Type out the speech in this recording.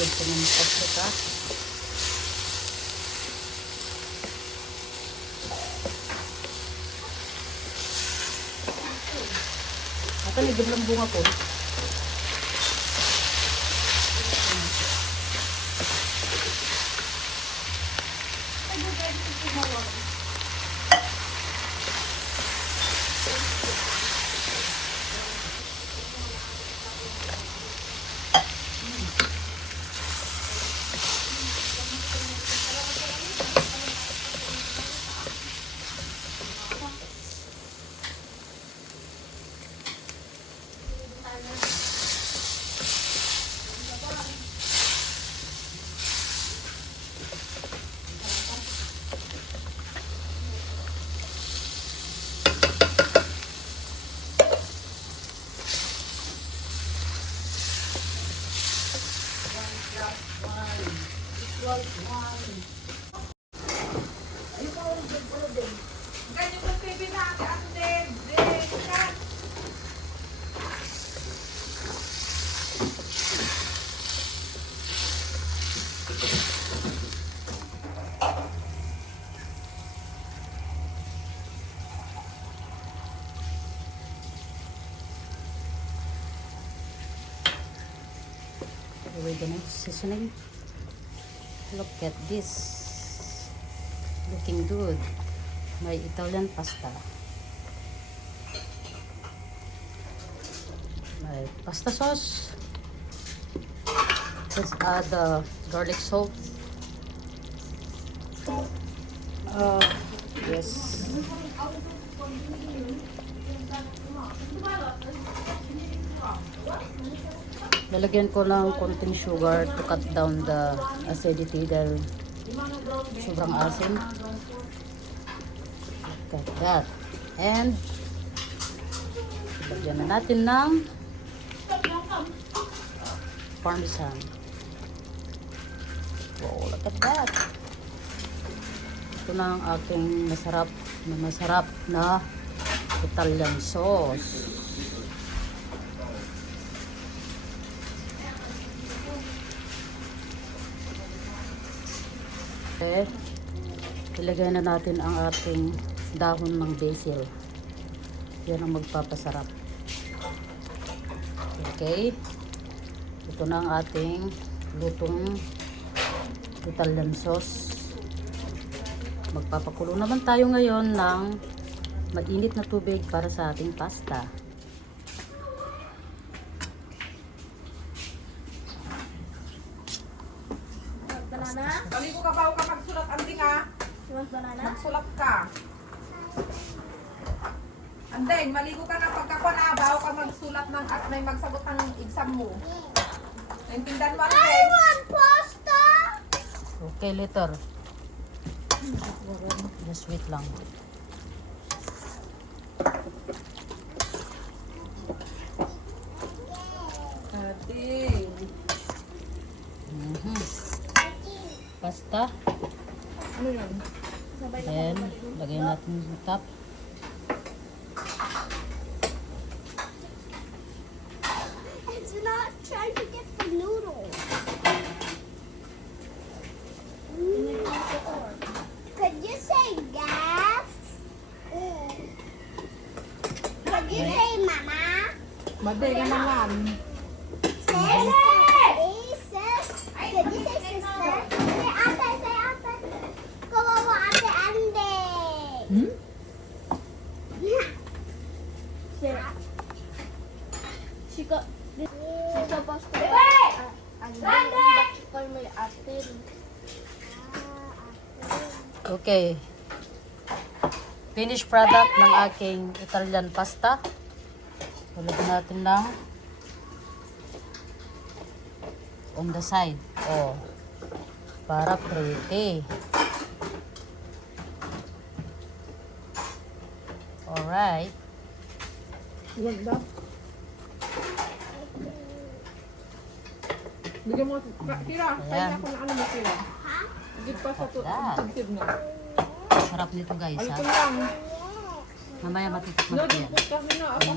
Lagyan ko ng paprika. Ito, ligib lang bunga ko. We're gonna seasoning. Look at this, looking good. My Italian pasta. My pasta sauce. Let's add the garlic salt. Yes. Lalagyan ko ng konting sugar to cut down the acidity dahil sobrang asin. Look at that. And lagyan na natin ng parmesan. Wow, look at that. Ito na ang aking masarap na Italian sauce. Okay. Ilagay na natin ang ating dahon ng basil. Yan ang magpapasarap. Okay. Ito na ang ating lutong Italian sauce. Magpapakulo naman tayo ngayon ng mainit na tubig para sa ating pasta. Maligo ka ba o kapag sulat anding ha? Magsulat ka. Andeng, maligo ka na pagkakwa na bago ka magsulat ng at may magsagot ng exam mo. Naintindihan mo andeng? I want pasta! Okay, later. Just wait lang. Andeng. Pasta. Ano yun? Then, lagyan natin sa top. It's not trying to get the noodles. Could you say gas? Could you say mama? Maday ka naman. Sister? Sis? Could you say sister? Say ate, say ate. Kawawa ate ande. Hmm? She got this. She's supposed to. Call me Atin. Okay. Finished product ng aking Italian pasta. Lagyan natin lang on the side. Oh. Para pretty. Alright. Ganda. Bigyan mo, Kira, kaya ako na ano mo Kira. Higit pa sa That. tubtib na. Sarap nito guys Ay, ha. ito lang. Mamaya matitikman ko yan. Kasi na, ako